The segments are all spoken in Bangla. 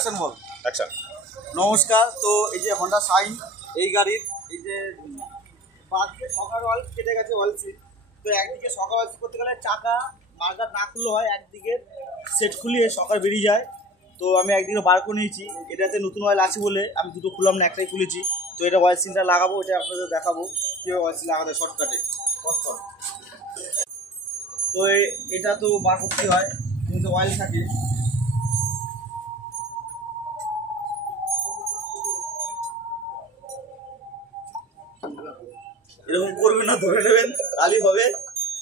অ্যাকশন বল অ্যাকশন। নমস্কার। তো এই যে হন্ডা শাইন এই গাড়ির এই যে বাঁদিকে সকার ওয়াল কেটে গেছে ওয়াল সিট। তো একদিকে সকার ওয়াল করতে গেলে চাকা মার্কার না খুললে হয়, একদিকে সেট খুলিয়ে সকার বেরিয়ে যায়। তো আমি একদিকে বার করে নিয়েছি, এটাতে নতুন অয়েল আছে বলে আমি দুটো খুললাম না, একটাই খুলেছি। তো এটা অয়েল সিনটা লাগাবো, এটা আপনাদের দেখাবো কীভাবে অয়েল সিন লাগাতে শর্টকাটে। তো এটা তো বার করতে হয়, কিন্তু অয়েল থাকে। এরকম করবেন না, ধরে নেবেন খালি হবে।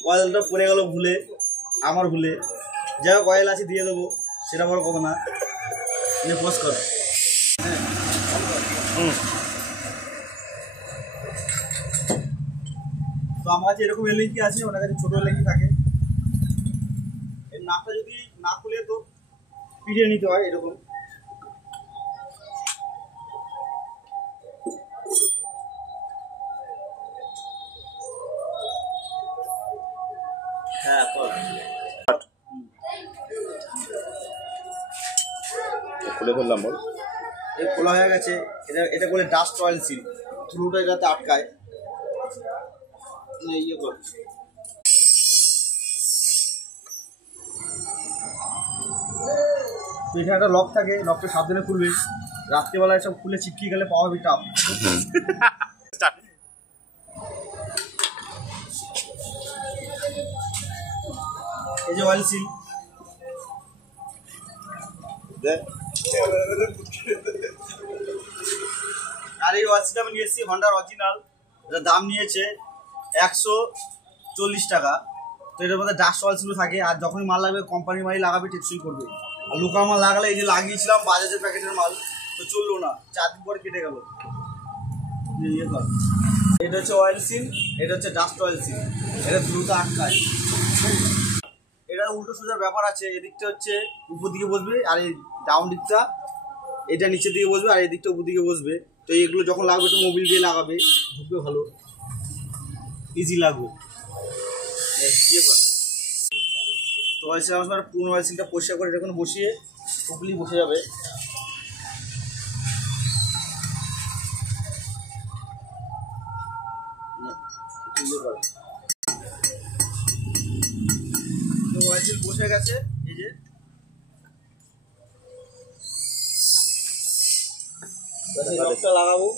অয়েলটা পড়ে গেল ভুলে, আমার ভুলে। যাই হোক অয়েল আছে দিয়ে দেবো, সেটা বড় কথা না। পোজ কর। তো আমার কাছে এরকম এলএনজি আছে, ওনার কাছে ছোটো এলএনজি থাকে। এর নাকটা যদি না খুলে তো পিড়ে নিতে হয় এরকম। হ্যাঁ খুলে ফেললাম বল। এই খোলা হয়ে গেছে। এটা বলে ডাস্ট অয়েল সিল, ধুলোটা এটাতে আটকায়। ইয়ে কর, এটা একটা লক থাকে, লকটা সাবধানে খুলবে। রাত্রিবেলায় সব খুলে চিপকি গেলে পাওয়া হবে টাপ। এই যে অয়েল সিল, আর এই অয়েল সিলটা আমি নিয়ে এসেছি হন্ডার অরিজিনাল। এটার দাম নিয়েছে 140 টাকা। তো এটার মধ্যে ডাস্ট অয়েল সিলও থাকে, আর যখনই মাল লাগবে কোম্পানির মালই লাগাবে, টেকসই করবে। আর লোকাল মাল লাগালে এই যে লাগিয়েছিলাম বাজাজের প্যাকেটের মাল, তো চললো না, 4 দিন পরে কেটে গেল। ইয়ে কর, এটা হচ্ছে অয়েল সিল, এটা হচ্ছে ডাস্ট অয়েল সিল। এটা দ্রুত আটকায়। এটা উল্টো সোজার ব্যাপার আছে, এদিকটা হচ্ছে উপর দিকে বসবে, আর এই ডাউন দিকটা এটা নিচের দিকে বসবে, আর এই দিকটা উপর দিকে বসবে। তো এগুলো যখন লাগবে একটু মোবিল দিয়ে লাগাবে, ঢুকবে ভালো, ইজি লাগবে। ইয়ে কর। তো অয়েল সিল আমার পুরনো অয়েল সিলটা পরিষ্কার করে এটা বসিয়ে টুকলি বসে যাবে। তো অয়েল সিল বসে গেছে, এই যে লকটা লাগাবো।